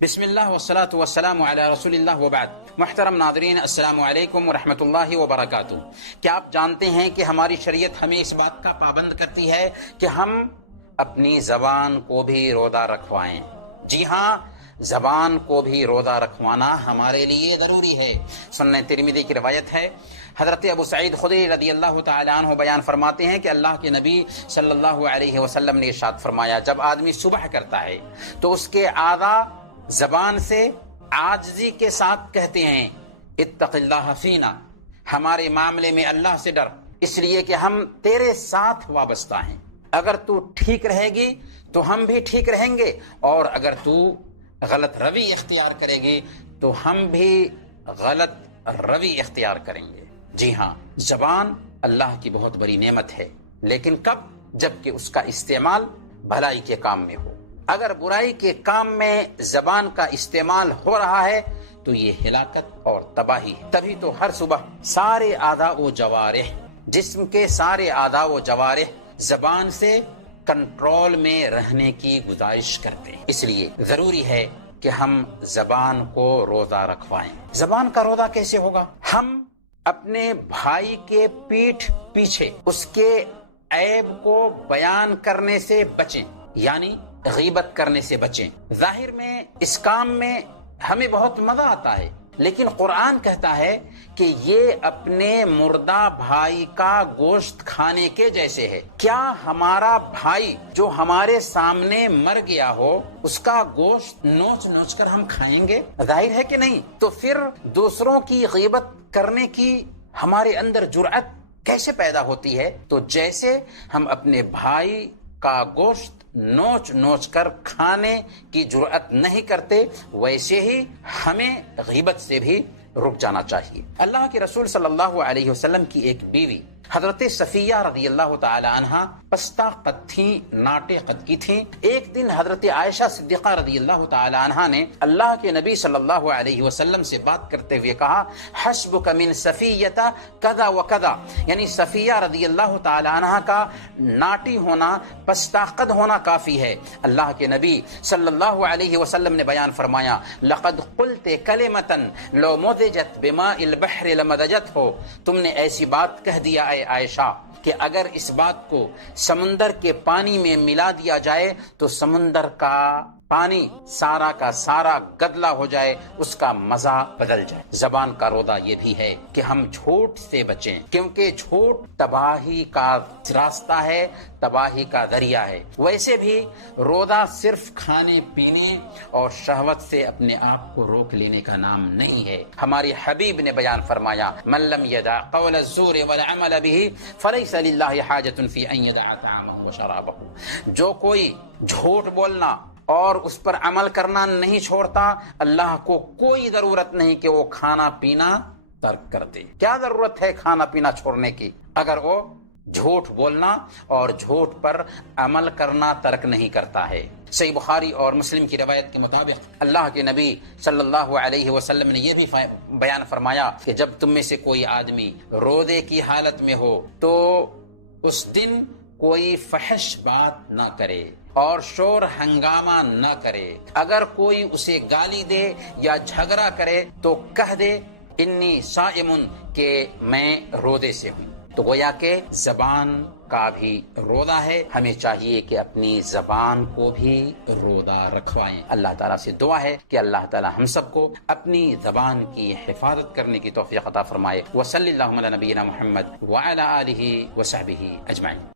بسم اللہ والصلاة والسلام علی رسول اللہ وبعد۔ محترم ناظرین، السلام علیکم ورحمۃ اللہ وبرکاتہ۔ کیا آپ جانتے ہیں کہ ہماری شریعت ہمیں اس بات کا پابند کرتی ہے کہ ہم اپنی زبان کو بھی روزہ رکھوائیں؟ جی ہاں، زبان کو بھی روزہ رکھوانا ہمارے لیے ضروری ہے۔ سنن ترمذی کی روایت ہے، حضرت ابو سعید خدری رضی اللہ تعالی عنہ بیان فرماتے ہیں کہ اللہ کے نبی صلی اللہ علیہ وسلم نے ارشاد فرمایا، جب آدمی صبح کرتا ہے تو اس کے اعضاء زبان سے عاجزی کے ساتھ کہتے ہیں، اتق اللہ فینا، ہمارے معاملے میں اللہ سے ڈر، اس لیے کہ ہم تیرے ساتھ وابستہ ہیں۔ اگر تو ٹھیک رہے گی تو ہم بھی ٹھیک رہیں گے، اور اگر تو غلط روی اختیار کرے گی تو ہم بھی غلط روی اختیار کریں گے۔ جی ہاں، زبان اللہ کی بہت بڑی نعمت ہے، لیکن کب؟ جب کہ اس کا استعمال بھلائی کے کام میں ہو۔ اگر برائی کے کام میں زبان کا استعمال ہو رہا ہے تو یہ ہلاکت اور تباہی ہے۔ تبھی تو ہر صبح سارے اعضاء و جوارح، جسم کے سارے اعضاء و جوارح زبان سے کنٹرول میں رہنے کی گزارش کرتے ہیں۔ اس لیے ضروری ہے کہ ہم زبان کو روزہ رکھوائیں۔ زبان کا روزہ کیسے ہوگا؟ ہم اپنے بھائی کے پیٹھ پیچھے اس کے عیب کو بیان کرنے سے بچیں، یعنی غیبت کرنے سے بچیں۔ ظاہر میں اس کام میں ہمیں بہت مزہ آتا ہے، لیکن قرآن کہتا ہے کہ یہ اپنے مردہ بھائی کا گوشت کھانے کے جیسے ہے۔ کیا ہمارا بھائی جو ہمارے سامنے مر گیا ہو، اس کا گوشت نوچ نوچ کر ہم کھائیں گے؟ ظاہر ہے کہ نہیں۔ تو پھر دوسروں کی غیبت کرنے کی ہمارے اندر جرأت کیسے پیدا ہوتی ہے؟ تو جیسے ہم اپنے بھائی کا گوشت نوچ نوچ کر کھانے کی جرأت نہیں کرتے، ویسے ہی ہمیں غیبت سے بھی رک جانا چاہیے۔ اللہ کے رسول صلی اللہ علیہ وسلم کی ایک بیوی حضرت صفیہ رضی اللہ تعالی عنہا پستہ قد تھیں، ناٹے قد کی تھیں۔ ایک دن حضرت عائشہ صدیقہ رضی اللہ تعالی عنہا نے اللہ کے نبی صلی اللہ علیہ وسلم سے بات کرتے ہوئے کہا، حسبک من صفیۃ کذا و کذا، یعنی صفیہ رضی اللہ تعالی عنہا کا ناٹی ہونا، پستہ قد ہونا کافی ہے۔ اللہ کے نبی صلی اللہ علیہ وسلم نے بیان فرمایا، لقد قلت کلمۃ لو مزجت بماء البحر لمزجت ہو، تم نے ایسی بات کہہ دیا اے عائشہ کہ اگر اس بات کو سمندر کے پانی میں ملا دیا جائے تو سمندر کا پانی سارا کا سارا گدلا ہو جائے، اس کا مزہ بدل جائے۔ زبان کا روزہ یہ بھی ہے کہ ہم جھوٹ سے بچیں، کیونکہ جھوٹ تباہی کا راستہ ہے، تباہی کا ذریعہ ہے۔ ویسے بھی روزہ صرف کھانے پینے اور شہوت سے اپنے آپ کو روک لینے کا نام نہیں ہے۔ ہمارے حبیب نے بیان فرمایا، من لم يدع قول الزور والعمل به فليس لله حاجة في ان يدع طعامه وشرابه، جو کوئی جھوٹ بولنا اور اس پر عمل کرنا نہیں چھوڑتا، اللہ کو کوئی ضرورت نہیں کہ وہ کھانا پینا ترک کر دے۔ کیا ضرورت ہے کھانا پینا چھوڑنے کی اگر وہ جھوٹ بولنا اور جھوٹ پر عمل کرنا ترک نہیں کرتا ہے؟ صحیح بخاری اور مسلم کی روایت کے مطابق اللہ کے نبی صلی اللہ علیہ وسلم نے یہ بھی بیان فرمایا کہ جب تم میں سے کوئی آدمی روزے کی حالت میں ہو تو اس دن کوئی فحش بات نہ کرے اور شور ہنگامہ نہ کرے۔ اگر کوئی اسے گالی دے یا جھگڑا کرے تو کہہ دے انی صائم، کہ میں روزے سے ہوں۔ تو گویا کہ زبان کا بھی روزہ ہے، ہمیں چاہیے کہ اپنی زبان کو بھی روزہ رکھوائیں۔ اللہ تعالیٰ سے دعا ہے کہ اللہ تعالیٰ ہم سب کو اپنی زبان کی حفاظت کرنے کی توفیق عطا فرمائے۔ وصلی اللہ علی نبینا محمد وعلی آلہ وصحبہ اجمعین۔